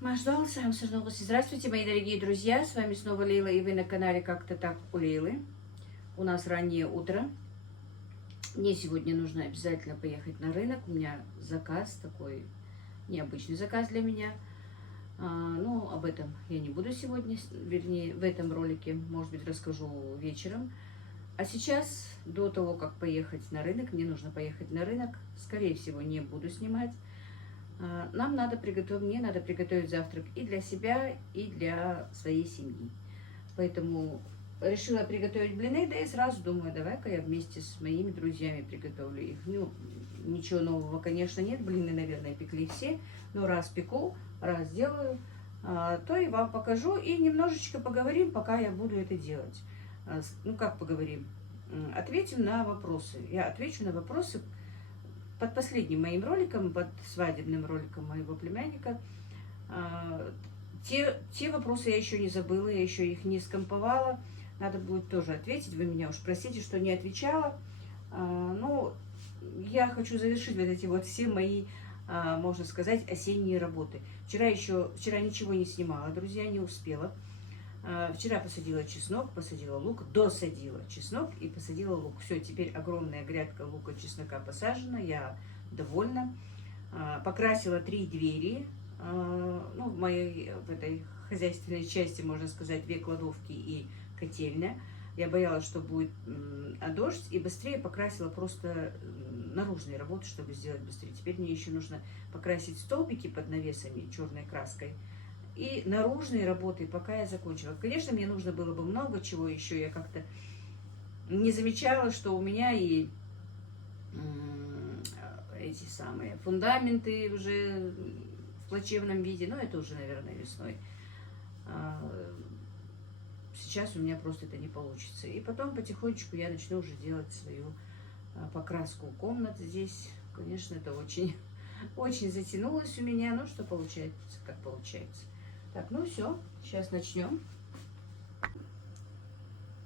Маждался, здравствуйте, мои дорогие друзья, с вами снова Лейла, и вы на канале Как-то так у Лейлы. У нас раннее утро. Мне сегодня нужно обязательно поехать на рынок. У меня заказ такой, необычный заказ для меня. Ну, об этом я не буду сегодня, вернее, в этом ролике, может быть, расскажу вечером. А сейчас, до того, как поехать на рынок, мне нужно поехать на рынок. Скорее всего, не буду снимать. Мне надо приготовить завтрак и для себя, и для своей семьи. Поэтому решила приготовить блины, да и сразу думаю, давай-ка я вместе с моими друзьями приготовлю их. Ну, ничего нового, конечно, нет, блины, наверное, пекли все, но раз пеку, раз делаю, то и вам покажу, и немножечко поговорим, пока я буду это делать. Ну, как поговорим? Ответим на вопросы. Я отвечу на вопросы под последним моим роликом, под свадебным роликом моего племянника. Те вопросы я еще не забыла, я еще их не скомповала. Надо будет тоже ответить. Вы меня уж простите, что не отвечала. Но я хочу завершить вот эти вот все мои, можно сказать, осенние работы. Вчера ничего не снимала, друзья, не успела. Вчера посадила чеснок, посадила лук, досадила чеснок и посадила лук. Все, теперь огромная грядка лука, чеснока посажена, я довольна. Покрасила 3 двери, ну, в этой хозяйственной части, можно сказать, 2 кладовки и котельня. Я боялась, что будет дождь, и быстрее покрасила просто наружные работы, чтобы сделать быстрее. Теперь мне еще нужно покрасить столбики под навесами черной краской. И наружные работы пока я закончила. Конечно, мне нужно было бы много чего еще. Я как-то не замечала, что у меня и эти самые фундаменты уже в плачевном виде. Но это уже, наверное, весной. Сейчас у меня просто это не получится. И потом потихонечку я начну уже делать свою покраску комнат здесь. Конечно, это очень, очень затянулось у меня. Ну, что получается, как получается. Так, ну все, сейчас начнем.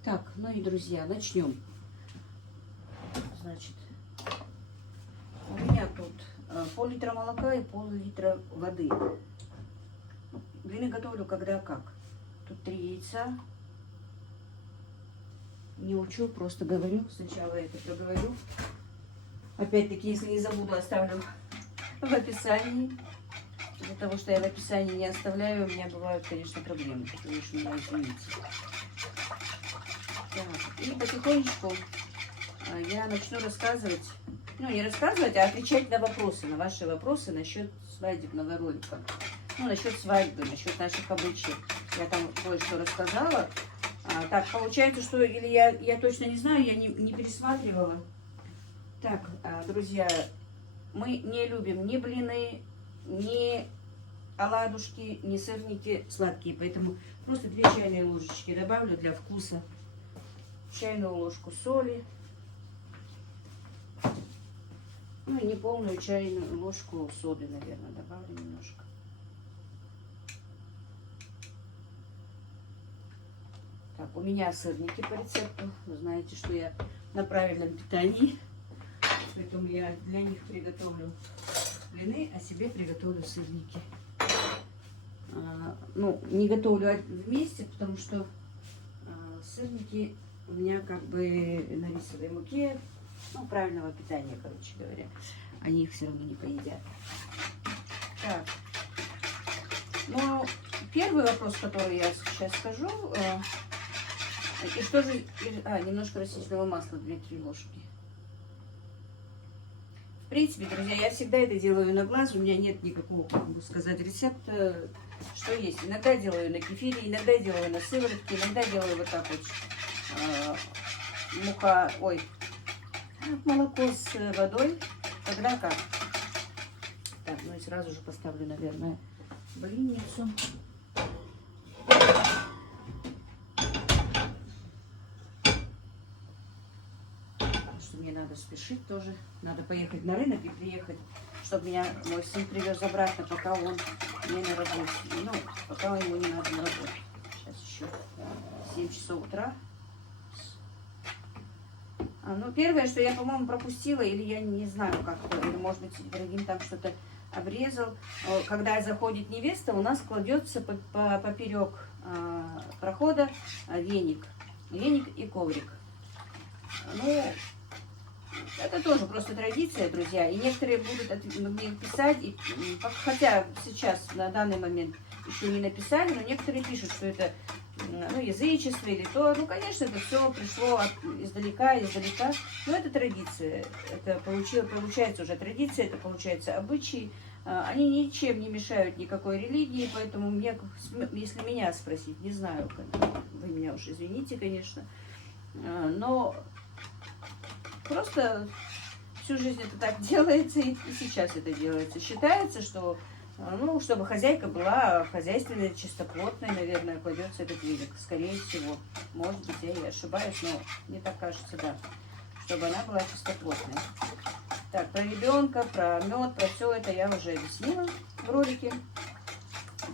Так, ну и, друзья, начнем. Значит, у меня тут пол-литра молока и пол-литра воды. Блины готовлю когда как. Тут 3 яйца. Не учу, просто говорю. Сначала это проговорю. Опять-таки, если не забуду, оставлю в описании. Из-за того, что я в описании не оставляю, у меня бывают, конечно, проблемы. Потому что меня извините. Так, и потихонечку я начну рассказывать. Ну, не рассказывать, а отвечать на вопросы. На ваши вопросы насчет свадебного ролика. Ну, насчет свадьбы, насчет наших обычаев. Я там кое-что рассказала. Так, получается, что или я точно не знаю, я не пересматривала. Так, друзья, мы не любим ни блины, ни оладушки, ни сырники сладкие. Поэтому просто 2 чайные ложечки добавлю для вкуса. Чайную ложку соли. Ну и неполную чайную ложку соды, наверное, добавлю немножко. Так, у меня сырники по рецепту. Вы знаете, что я на правильном питании. Поэтому я для них приготовлю блины, а себе приготовлю сырники. Ну, не готовлю вместе, потому что сырники у меня как бы на рисовой муке, ну, правильного питания, короче говоря. Они их все равно не поедят. Так. Ну, первый вопрос, который я сейчас скажу, и что же... немножко растительного масла, 2-3 ложки. В принципе, друзья, я всегда это делаю на глаз. У меня нет никакого, как могу сказать, рецепта, что есть. Иногда делаю на кефире, иногда делаю на сыворотке, иногда делаю вот так вот. Молоко с водой. Тогда как? Так, ну и сразу же поставлю, наверное, блинницу. Мне надо спешить тоже. Надо поехать на рынок и приехать, чтобы меня мой сын привез обратно, пока он не на работе. Ну, пока ему не надо на работу. Сейчас еще 7 часов утра. Ну, первое, что я, по-моему, пропустила, или я не знаю, как, или, может быть, другим там что-то обрезал. Когда заходит невеста, у нас кладется поперек прохода веник и коврик. Ну, это тоже просто традиция, друзья. И некоторые будут мне писать, хотя сейчас, на данный момент, еще не написали, но некоторые пишут, что это язычество или то. Ну, конечно, это все пришло издалека. Но это традиция. Это получается уже традиция, это получается обычаи. Они ничем не мешают никакой религии, поэтому если меня спросить, не знаю, вы меня уж извините, конечно, но просто всю жизнь это так делается, и сейчас это делается. Считается, что, чтобы хозяйка была хозяйственной, чистоплотной, наверное, кладется этот веник. Скорее всего. Может быть, я и ошибаюсь, но мне так кажется, да. Чтобы она была чистоплотной. Так, про ребенка, про мед, про все это я уже объяснила в ролике.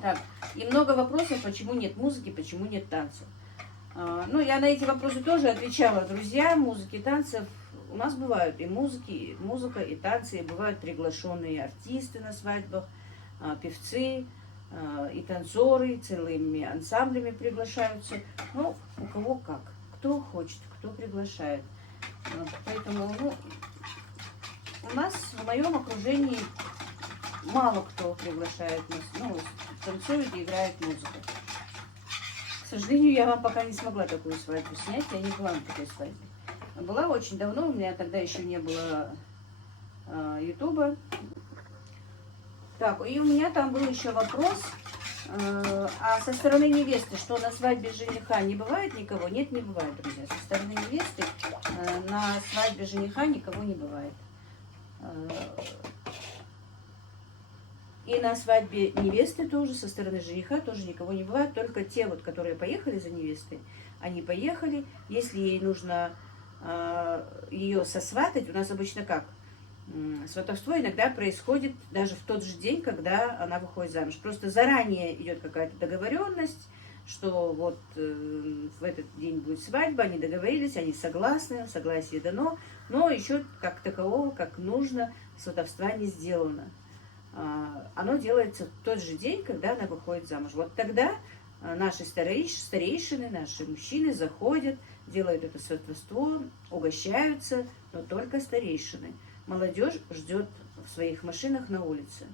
Так, и много вопросов, почему нет музыки, почему нет танцев. Я на эти вопросы тоже отвечала, друзья. Музыки, танцев у нас бывают и музыка, и танцы, и бывают приглашенные артисты на свадьбах, певцы, и танцоры, целыми ансамблями приглашаются. У кого как, кто хочет, кто приглашает. Поэтому, у нас, в моем окружении, мало кто приглашает нас, танцует и играет музыку. К сожалению, я вам пока не смогла такую свадьбу снять, я не была на такой свадьбе. Была очень давно, у меня тогда еще не было ютуба. Так, и у меня там был еще вопрос, а со стороны невесты, что на свадьбе жениха не бывает никого? Нет, не бывает, друзья. Со стороны невесты на свадьбе жениха никого не бывает. И на свадьбе невесты тоже, со стороны жениха тоже никого не бывает. Только те, которые поехали за невестой, они поехали. Если ей нужно ее сосватать, у нас обычно как? Сватовство иногда происходит даже в тот же день, когда она выходит замуж. Просто заранее идет какая-то договоренность, что в этот день будет свадьба, они договорились, они согласны, согласие дано, но еще как такового, как нужно, сватовства не сделано. Оно делается в тот же день, когда она выходит замуж. Вот тогда наши старейшины, наши мужчины заходят, делают это сватовство, угощаются, но только старейшины. Молодежь ждет в своих машинах на улице.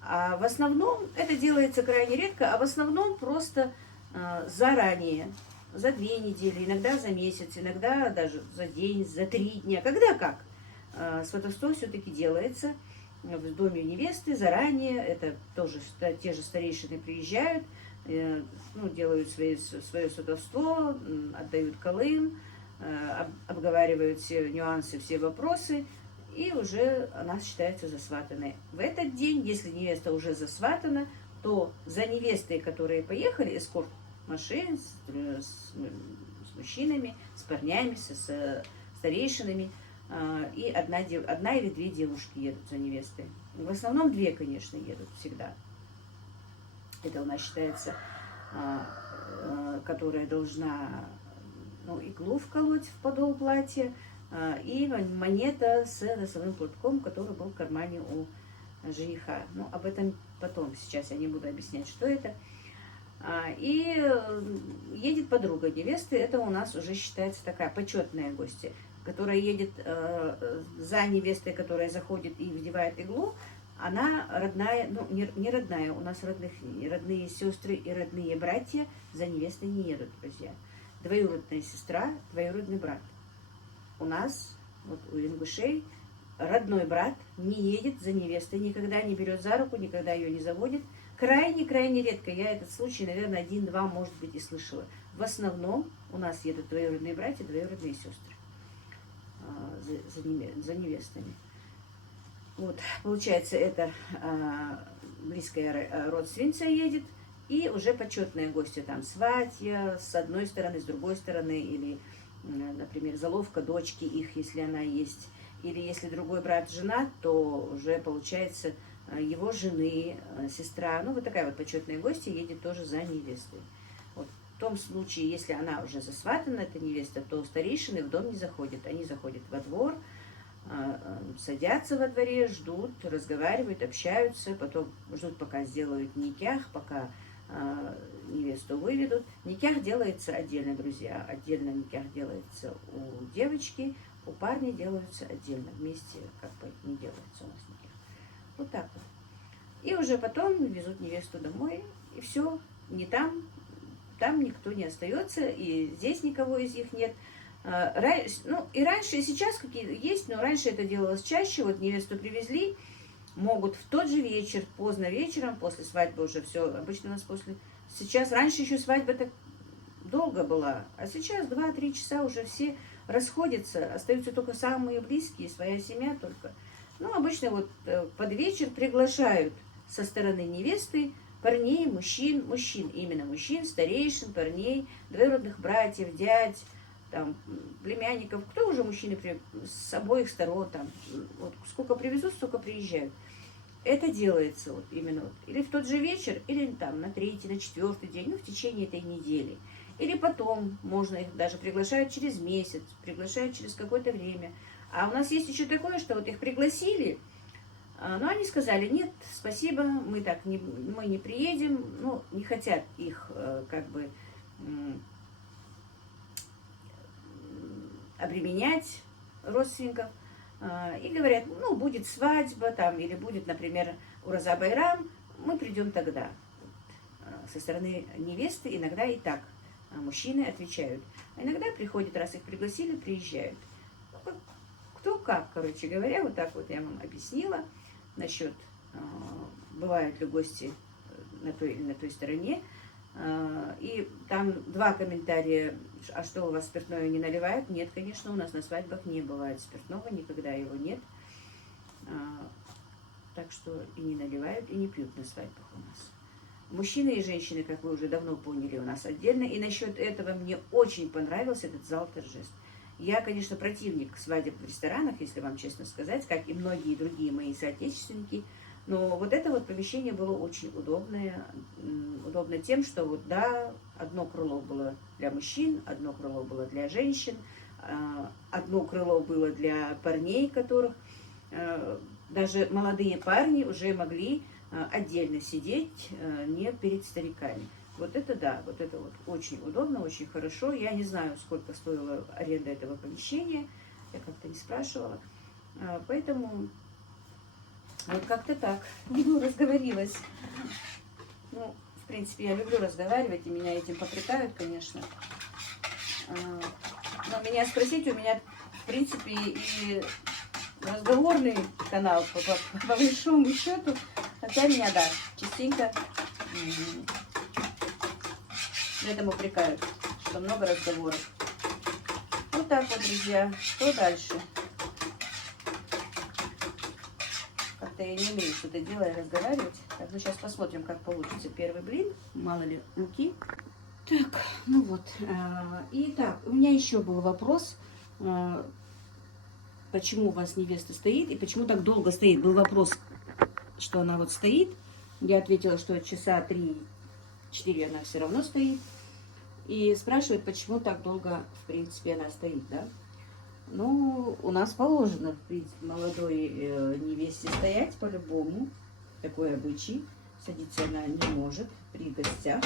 А в основном это делается крайне редко, а в основном просто заранее, за 2 недели, иногда за месяц, иногда даже за день, за 3 дня, когда как. Сватовство все-таки делается в доме невесты заранее, это тоже те же старейшины приезжают, делают свое сватовство, отдают колым, обговаривают все нюансы, все вопросы, и уже она считается засватанной. В этот день, если невеста уже засватана, то за невестой, которые поехали, эскорт машин с мужчинами, с парнями, с старейшинами, и одна или 2 девушки едут за невестой. В основном 2, конечно, едут всегда. Это у нас считается, которая должна иглу вколоть в подол платья, и монета с носовым платком, который был в кармане у жениха. Об этом потом, сейчас я не буду объяснять, что это. И едет подруга невесты, это у нас уже считается такая почетная гостья, которая едет за невестой, которая заходит и вдевает иглу. Она родная, не родная, у нас родные сестры и родные братья за невестой не едут, друзья. Двоюродная сестра, двоюродный брат. У нас, у ингушей, родной брат не едет за невестой, никогда не берет за руку, никогда ее не заводит. Крайне за я этот случай, наверное, 1-2, может быть, и слышала. В основном у нас едут двоюродные братья, двоюродные сестры за невестами. Получается, это близкая родственница едет, и уже почетная гостья, там сватья с одной стороны, с другой стороны, или, например, заловка дочки их, если она есть, или если другой брат женат, то уже получается его жены, сестра, такая почетная гостья едет тоже за невестой. В том случае, если она уже засватана, эта невеста, то старейшины в дом не заходят, они заходят во двор, садятся во дворе, ждут, разговаривают, общаются, потом ждут, пока сделают никях, пока невесту выведут. Никях делается отдельно, друзья. Отдельно никях делается у девочки, у парня делаются отдельно. Вместе как бы не делается у нас никях. Вот так вот. И уже потом везут невесту домой, и все, не там, там никто не остается, и здесь никого из них нет. Ну, и раньше, и сейчас какие-то есть, но раньше это делалось чаще. Вот невесту привезли, могут в тот же вечер, поздно вечером, после свадьбы уже все, обычно у нас после... Сейчас, раньше еще свадьба так долго была, а сейчас 2-3 часа уже все расходятся, остаются только самые близкие, своя семья только. Ну, обычно вот под вечер приглашают со стороны невесты парней, мужчин, именно мужчин, старейшин, парней, двоюродных братьев, дядь, там, племянников, кто уже мужчины с обоих сторон, там, вот сколько привезут, столько приезжают. Это делается вот именно вот, или в тот же вечер, или там на 3-й, на 4-й день, ну, в течение этой недели. Или потом, можно их даже приглашают через месяц, приглашают через какое-то время. А у нас есть еще такое, что вот их пригласили, но они сказали: нет, спасибо, мы не приедем, ну, не хотят их как бы обременять родственников. И говорят: ну, будет свадьба там, или будет, например, Ураза Байрам, мы придем тогда. Со стороны невесты иногда и так мужчины отвечают. А иногда приходят, раз их пригласили, приезжают. Кто как, короче говоря, вот так вот я вам объяснила насчет, бывают ли гости на той или на той стороне. И там 2 комментария: а что, у вас спиртное не наливают? Нет, конечно, у нас на свадьбах не бывает спиртного, никогда его нет. Так что и не наливают, и не пьют на свадьбах у нас. Мужчины и женщины, как вы уже давно поняли, у нас отдельно. И насчет этого мне очень понравился этот зал торжеств. Я, конечно, противник свадеб в ресторанах, если вам честно сказать, как и многие другие мои соотечественники. Но вот это вот помещение было очень удобное. Удобно тем, что вот, да, одно крыло было для мужчин, одно крыло было для женщин, одно крыло было для парней, которых даже молодые парни уже могли отдельно сидеть, не перед стариками. Вот это да, вот это вот очень удобно, очень хорошо. Я не знаю, сколько стоила аренда этого помещения, я как-то не спрашивала. Поэтому вот как-то так. Разговорилась. Ну, в принципе, я люблю разговаривать, и меня этим попрекают, конечно. Но меня спросить, у меня, в принципе, и разговорный канал, по большому счету, хотя меня, да, частенько этому упрекают, что много разговоров. Вот так вот, друзья. Что дальше? Как-то я не умею что-то делать, разговаривать. Так, ну сейчас посмотрим, как получится первый блин. Мало ли руки. Так, ну вот. Итак, у меня еще был вопрос. Почему у вас невеста стоит и почему так долго стоит? Был вопрос, что она вот стоит. Я ответила, что часа 3-4 она все равно стоит. И спрашивает, почему так долго, в принципе, она стоит, да? Ну, у нас положено, в принципе, молодой невесте стоять по-любому. Такой обычай. Садиться она не может при гостях.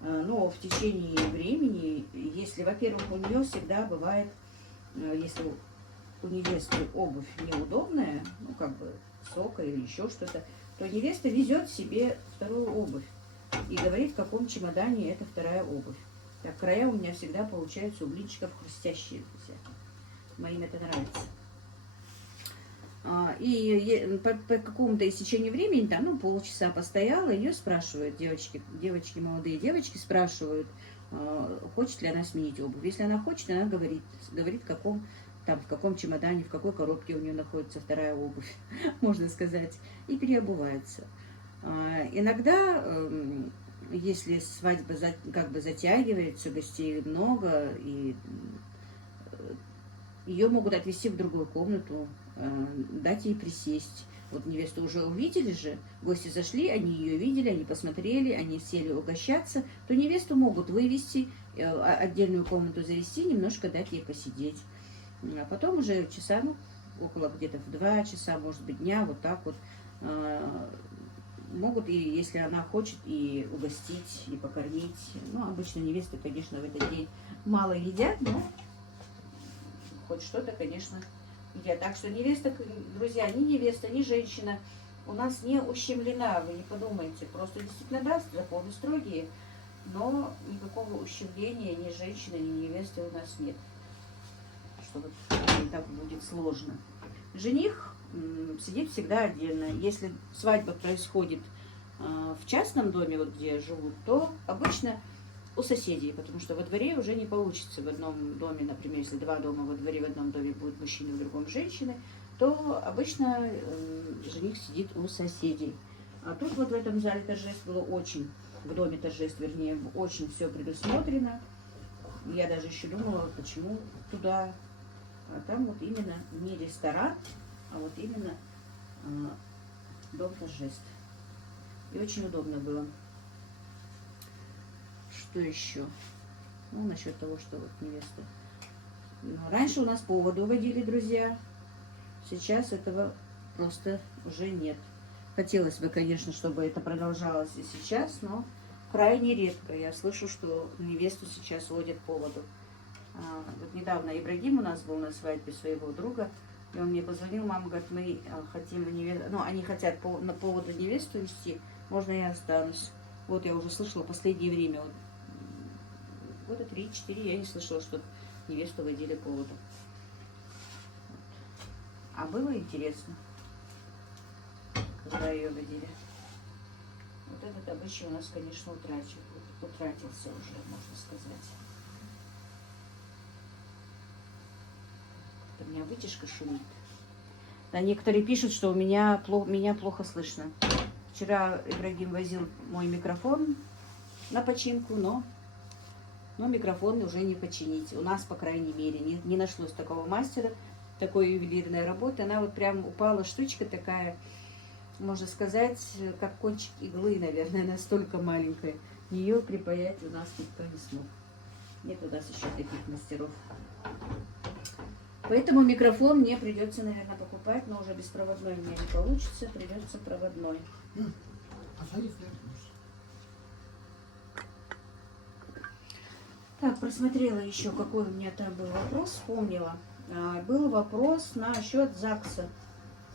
Но в течение времени, если, во-первых, у нее всегда бывает, если у невесты обувь неудобная, ну, как бы сока или еще что-то, то невеста везет себе вторую обувь и говорит, в каком чемодане эта вторая обувь. Так, края у меня всегда получаются у блинчиков хрустящие, друзья. Моим это нравится. И по какому-то истечению времени, там, ну, полчаса постояла, ее спрашивают, девочки, молодые девочки спрашивают, хочет ли она сменить обувь. Если она хочет, она говорит в каком чемодане, в какой коробке у нее находится вторая обувь, можно сказать, и переобувается. Иногда, если свадьба как бы затягивается, гостей много, и ее могут отвезти в другую комнату, дать ей присесть. Вот невесту уже увидели же, гости зашли, они ее видели, они посмотрели, они сели угощаться, то невесту могут вывести, отдельную комнату завести, немножко дать ей посидеть. А потом уже часа, ну, около где-то в 2 часа, может быть, дня, вот так вот. Могут, и если она хочет, и угостить, и покормить. Ну, обычно невесты, конечно, в этот день мало едят, но хоть что-то, конечно, едят. Так что невеста, друзья, ни невеста, ни женщина у нас не ущемлена, вы не подумайте. Просто действительно, да, законы строгие, но никакого ущемления ни женщины, ни невесты у нас нет. Что вот так будет сложно. Жених сидит всегда отдельно. Если свадьба происходит в частном доме, вот где живут, то обычно у соседей, потому что во дворе уже не получится. В одном доме, например, если 2 дома во дворе, в одном доме будет мужчина, в другом женщины, то обычно жених сидит у соседей. А тут вот в этом зале торжеств было очень, в доме торжеств, вернее, очень все предусмотрено. Я даже еще думала, почему туда. А там вот именно не ресторан, а вот именно дом торжеств. И очень удобно было. Что еще? Ну, насчет того, что вот невеста. Но раньше у нас поводу водили, друзья. Сейчас этого просто уже нет. Хотелось бы, конечно, чтобы это продолжалось и сейчас, но крайне редко. Я слышу, что невесту сейчас водят поводу. Вот недавно Ибрагим у нас был на свадьбе своего друга, и он мне позвонил, мама говорит, мы хотим невесту, ну, они хотят на поводу невесту вести, можно я останусь. Вот я уже слышала последнее время, вот, года 3-4 я не слышала, что невесту водили поводу. А было интересно, когда ее водили. Вот этот обычай у нас, конечно, утратился уже, можно сказать. У меня вытяжка шумит. Да, некоторые пишут, что меня плохо слышно. Вчера Ибрагим возил мой микрофон на починку, но микрофон уже не починить. У нас, по крайней мере, не нашлось такого мастера, такой ювелирной работы. Она вот прям упала, штучка такая, можно сказать, как кончик иглы, наверное, настолько маленькая. Ее припаять у нас никто не смог. Нет у нас еще таких мастеров. Поэтому микрофон мне придется, наверное, покупать, но уже беспроводной у меня не получится, придется проводной. Так, просмотрела еще, какой у меня там был вопрос, вспомнила. Был вопрос насчет ЗАГСа.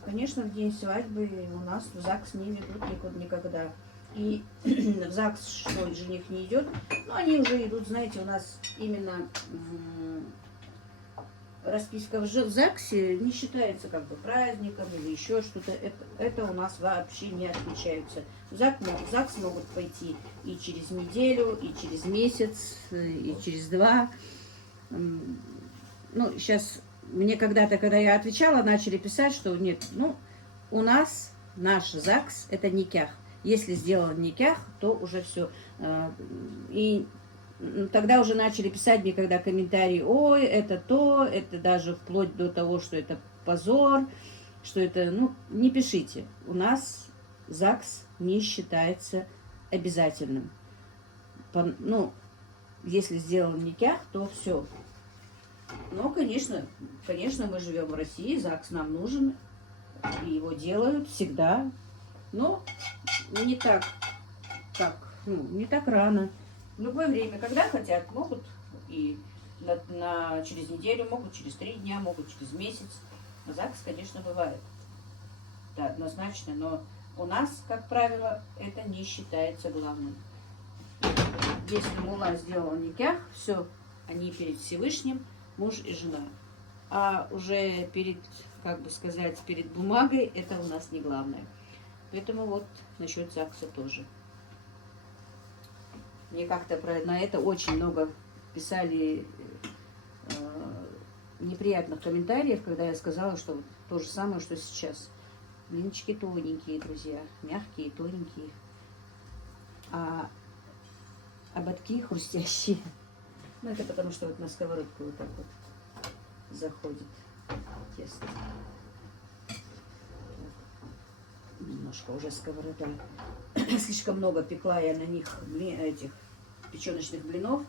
Конечно, в день свадьбы у нас в ЗАГС не ведут никогда. И в ЗАГС, что жених не идет, но они уже идут, знаете, у нас именно расписка в ЗАГСе не считается как бы праздником или еще что-то. Это у нас вообще не отмечаются. В ЗАГС могут пойти и через неделю, и через месяц, и через 2. Ну, сейчас мне когда-то, когда я отвечала, начали писать, что нет, ну, у нас наш ЗАГС это никях. Если сделан никях, то уже все. И тогда уже начали писать мне, когда комментарии, ой, это то, это даже вплоть до того, что это позор, что это, ну, не пишите. У нас ЗАГС не считается обязательным. Ну, если сделан никях, то все. Но, конечно, мы живем в России, ЗАГС нам нужен, и его делают всегда, но не так, не так рано. В любое время, когда хотят, могут и через неделю, могут через 3 дня, могут через месяц. ЗАГС, конечно, бывает. Да, однозначно, но у нас, как правило, это не считается главным. Если мулла сделал никях, все, они перед Всевышним, муж и жена. А уже перед, как бы сказать, перед бумагой, это у нас не главное. Поэтому вот насчет ЗАГСа тоже. Мне как-то на это очень много писали неприятных комментариев, когда я сказала, что то же самое, что сейчас. Блинчики тоненькие, друзья, мягкие, тоненькие, а ободки хрустящие. Ну, это потому, что вот на сковородку вот так вот заходит тесто. Немножко уже сковорода. Слишком много пекла я на них этих печеночных блинов.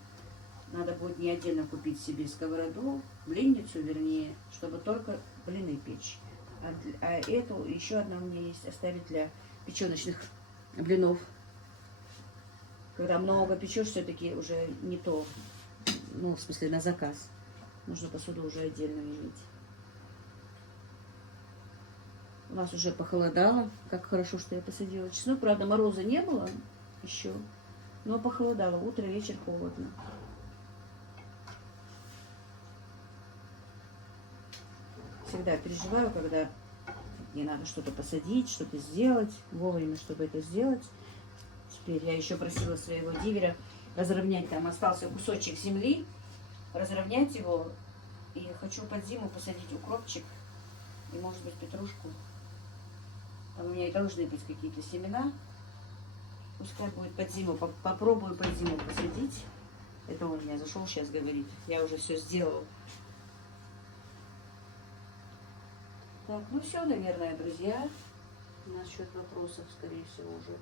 Надо будет не отдельно купить себе сковороду, блинницу, вернее, чтобы только блины печь. А эту еще одна у меня есть оставить для печеночных блинов. Когда много печешь, все-таки уже не то. Ну, в смысле, на заказ. Нужно посуду уже отдельно иметь. У нас уже похолодало. Как хорошо, что я посадила чеснок. Правда, мороза не было еще. Но похолодало. Утро, вечер холодно. Всегда переживаю, когда мне надо что-то посадить, что-то сделать. Вовремя, чтобы это сделать. Теперь я еще просила своего дивера разровнять. Там остался кусочек земли. Разровнять его. И хочу под зиму посадить укропчик. И, может быть, петрушку. Там у меня и должны быть какие-то семена. Пускай будет под зиму. Попробую под зиму посадить. Это он меня зашел сейчас говорит. Я уже все сделала. Так, ну все, наверное, друзья. Насчет вопросов, скорее всего, уже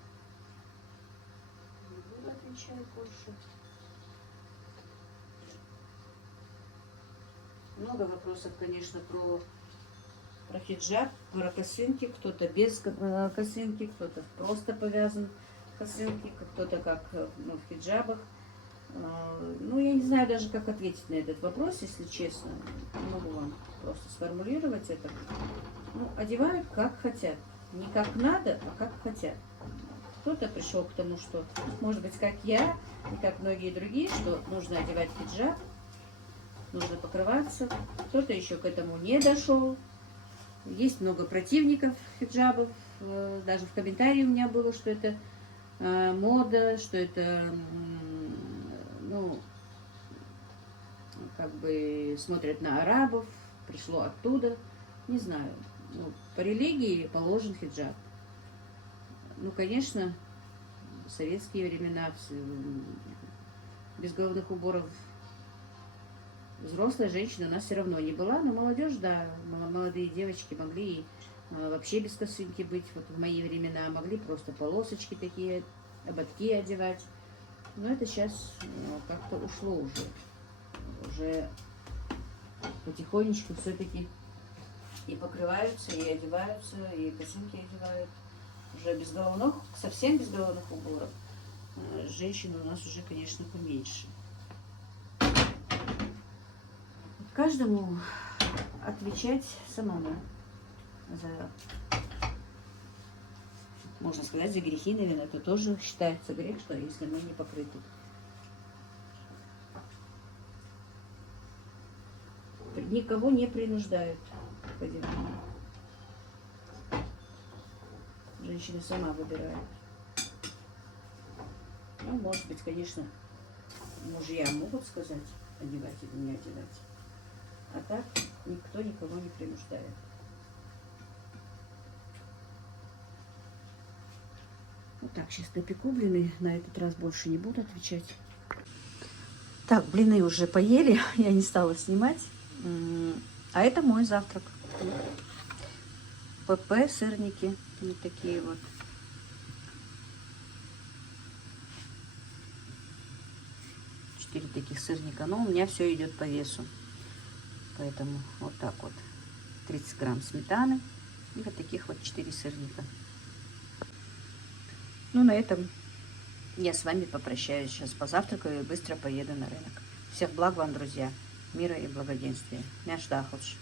не буду отвечать больше. Много вопросов, конечно, про хиджаб, про косынки. Кто-то без косынки, кто-то просто повязан косынки, кто-то как ну, в хиджабах. Ну, я не знаю даже, как ответить на этот вопрос, если честно. Не могу вам просто сформулировать это. Ну, одевают как хотят. Не как надо, а как хотят. Кто-то пришел к тому, что, может быть, как я, и как многие другие, что нужно одевать хиджаб, нужно покрываться. Кто-то еще к этому не дошел. Есть много противников хиджабов. Даже в комментарии у меня было, что это мода, что это, ну, как бы смотрят на арабов, пришло оттуда. Не знаю. Ну, по религии положен хиджаб. Ну, конечно, в советские времена без головных уборов взрослая женщина у нас все равно не была, но молодежь, да, молодые девочки могли вообще без косынки быть. Вот в мои времена могли просто полосочки такие, ободки одевать. Но это сейчас как-то ушло уже. Уже потихонечку все-таки и покрываются, и одеваются, и косынки одевают. Уже без головных, совсем без головных уборов. Женщин у нас уже, конечно, поменьше. Каждому отвечать самому за, можно сказать, за грехи, наверное, это тоже считается грех, что если мы не покрыты. Никого не принуждают к одеванию. Женщина сама выбирает. Ну, может быть, конечно, мужья могут сказать, одевать или не одевать. А так никто никого не принуждает. Вот так, сейчас допеку блины. На этот раз больше не буду отвечать. Так, блины уже поели. Я не стала снимать. А это мой завтрак. ПП, сырники. Вот такие вот. Четыре таких сырника. Но у меня все идет по весу. Поэтому вот так вот. 30 грамм сметаны. И вот таких вот 4 сырника. Ну, на этом я с вами попрощаюсь. Сейчас позавтракаю и быстро поеду на рынок. Всех благ вам, друзья. Мира и благоденствия. Мяш дахуш.